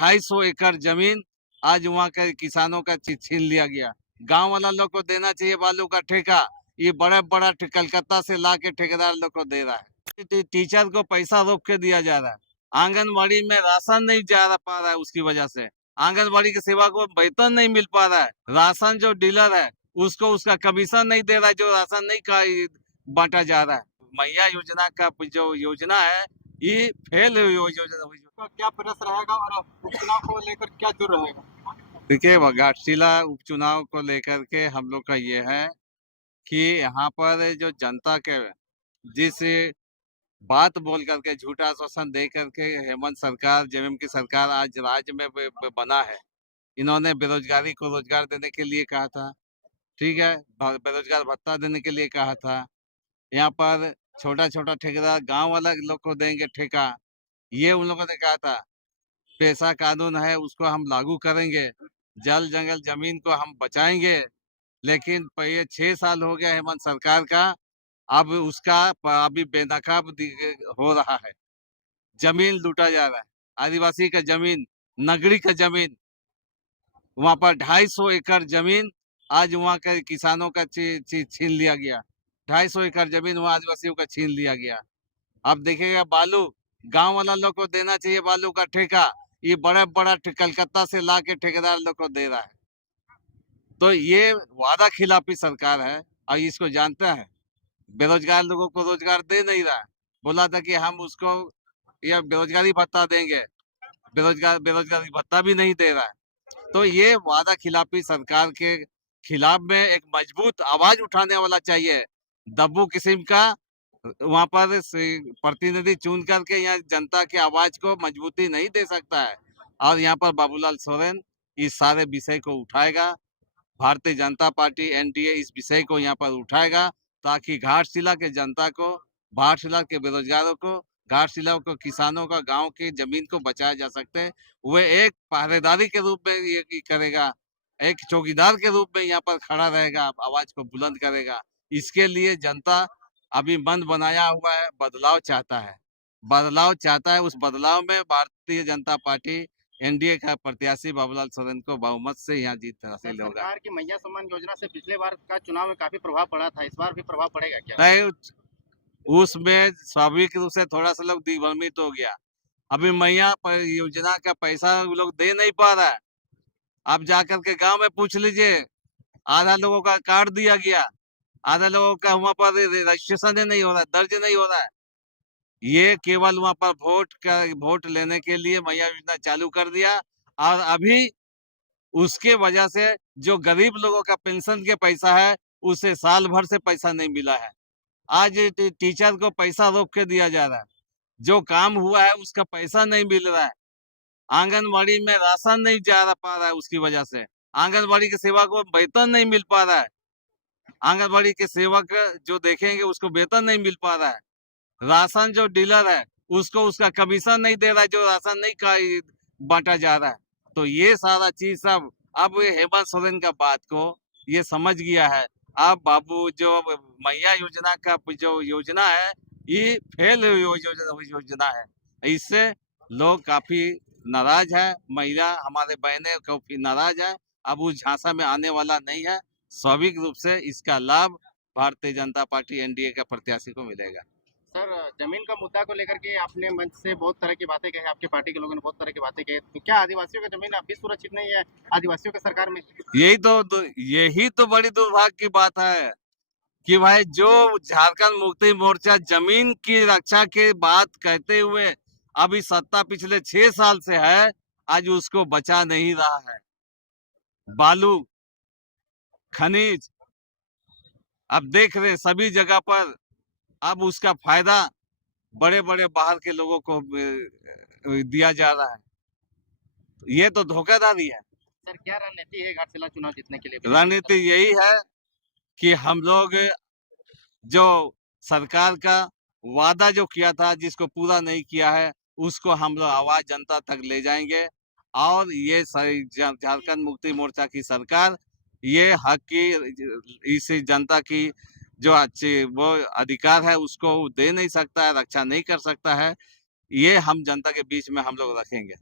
250 एकड़ जमीन आज वहाँ के किसानों का छीन लिया गया। गांव वाला लोग को देना चाहिए बालू का ठेका, ये बड़ा बड़ा कलकत्ता से ला के ठेकेदार लोग को दे रहा है। टीचर को पैसा रोक के दिया जा रहा है। आंगनबाड़ी में राशन नहीं जा पा रहा है, उसकी वजह से आंगनबाड़ी की सेवा को वेतन नहीं मिल पा रहा है। राशन जो डीलर है उसको उसका कमीशन नहीं दे रहा है, जो राशन नहीं का बांटा जा रहा है। मैया योजना का जो योजना है ये फेल योजना। का क्या प्रयास रहेगा और उपचुनाव को लेकर क्या जोर रहेगा? देखिए, घाटशिला उपचुनाव को लेकर के हम लोग का ये है कि यहाँ पर जो जनता के जिस बात बोल करके झूठा आश्वासन दे करके हेमंत सरकार, जेएमएम की सरकार आज राज्य में बना है। इन्होंने बेरोजगारी को रोजगार देने के लिए कहा था, ठीक है, बेरोजगार भत्ता देने के लिए कहा था। यहाँ पर छोटा छोटा ठेकेदार गांव वाला लोग को देंगे ठेका, ये उन लोगों ने कहा था। पेशा कानून है उसको हम लागू करेंगे, जल जंगल जमीन को हम बचाएंगे। लेकिन ये 6 साल हो गया हेमंत सरकार का, अब उसका अभी बेनकाब हो रहा है। जमीन लूटा जा रहा है, आदिवासी का जमीन, नगरी का जमीन, वहां पर 250 एकड़ जमीन आज वहाँ के किसानों का छीन लिया गया। 250 एकड़ जमीन वहाँ आदिवासियों का छीन लिया गया। अब देखिएगा बालू, गांव वाला लोग को देना चाहिए बालू का ठेका, ये बड़ा बड़ा कलकत्ता से ला के ठेकेदार लोग को दे रहा है। तो ये वादा खिलाफी सरकार है और इसको जानते हैं। बेरोजगार लोगों को रोजगार दे नहीं रहा है। बोला था कि हम उसको यह बेरोजगारी भत्ता देंगे, बेरोजगारी भत्ता भी नहीं दे रहा है। तो ये वादा खिलाफी सरकार के खिलाफ में एक मजबूत आवाज उठाने वाला चाहिए। दब्बू किस्म का वहां पर प्रतिनिधि चुन करके यहाँ जनता की आवाज को मजबूती नहीं दे सकता है। और यहाँ पर बाबूलाल सोरेन इस सारे विषय को उठाएगा। भारतीय जनता पार्टी एनडीए इस विषय को यहाँ पर उठाएगा ताकि घाटशिला के जनता को, घाटशिला के बेरोजगारों को, घाटशिला को किसानों का, गांव की जमीन को बचाया जा सकते हैं। वह एक पहरेदारी के रूप में ये करेगा, एक चौकीदार के रूप में यहाँ पर खड़ा रहेगा, आवाज को बुलंद करेगा। इसके लिए जनता अभी मन बनाया हुआ है, बदलाव चाहता है, बदलाव चाहता है। उस बदलाव में भारतीय जनता पार्टी एनडीए का प्रत्याशी बाबूलाल सोरेन को बहुमत से यहाँ जीत हासिल होगा। सरकार की मैया सम्मान योजना से पिछले बार का चुनाव में काफी प्रभाव पड़ा था, इस बार भी प्रभाव पड़ेगा क्या? नहीं, उसमें स्वाभाविक रूप से थोड़ा सा लोग दिग्भ्रमित हो गया। अभी मैया योजना का पैसा लोग दे नहीं पा रहा है। आप जाकर के गांव में पूछ लीजिए, आधा लोगों का कार्ड दिया गया, आधा लोगों का वहाँ पर रजिस्ट्रेशन नहीं हो रहा है, दर्ज नहीं हो रहा है। ये केवल वहाँ पर वोट लेने के लिए मैया योजना चालू कर दिया। और अभी उसके वजह से जो गरीब लोगों का पेंशन के पैसा है उसे साल भर से पैसा नहीं मिला है। आज टीचर को पैसा रोक के दिया जा रहा है, जो काम हुआ है उसका पैसा नहीं मिल रहा है। आंगनबाड़ी में राशन नहीं जा पा रहा है, उसकी वजह से आंगनबाड़ी की सेवा को वेतन नहीं मिल पा रहा है। आंगनबाड़ी के सेवक जो देखेंगे उसको वेतन नहीं मिल पा रहा है। राशन जो डीलर है उसको उसका कमीशन नहीं दे रहा है, जो राशन नहीं का बांटा जा रहा है। तो ये सारा चीज सब अब हेमंत सोरेन का बात को ये समझ गया है। अब बाबू जो मैया योजना का जो योजना है ये फेल योजना है। इससे लोग काफी नाराज है, महिला हमारे बहनें काफी नाराज है। अब उस झांसा में आने वाला नहीं है। स्वाभाविक रूप से इसका लाभ भारतीय जनता पार्टी एनडीए के प्रत्याशी को मिलेगा। सर, जमीन का मुद्दा को लेकर के आपने मंच से बहुत तरह की बातें कही, आपके पार्टी के लोगों ने बहुत तरह की बातें कही, तो क्या आदिवासियों की जमीन अभी सुरक्षित नहीं है आदिवासियों की सरकार में? यही तो बड़ी दुर्भाग्य की बात है कि भाई जो झारखंड मुक्ति मोर्चा जमीन की रक्षा की बात कहते हुए अभी सत्ता पिछले 6 साल से है, आज उसको बचा नहीं रहा है। बालू, खनिज, अब देख रहे सभी जगह पर अब उसका फायदा बड़े बड़े बाहर के लोगों को दिया जा रहा है। ये तो धोखाधड़ी है। सर, क्या रणनीति है घाटशिला चुनाव जीतने के लिए? रणनीति यही है कि हम लोग जो सरकार का वादा जो किया था जिसको पूरा नहीं किया है उसको हम लोग आवाज जनता तक ले जाएंगे। और ये झारखंड मुक्ति मोर्चा की सरकार ये हक की, इस जनता की जो अच्छी वो अधिकार है उसको दे नहीं सकता है, रक्षा नहीं कर सकता है। ये हम जनता के बीच में हम लोग रखेंगे।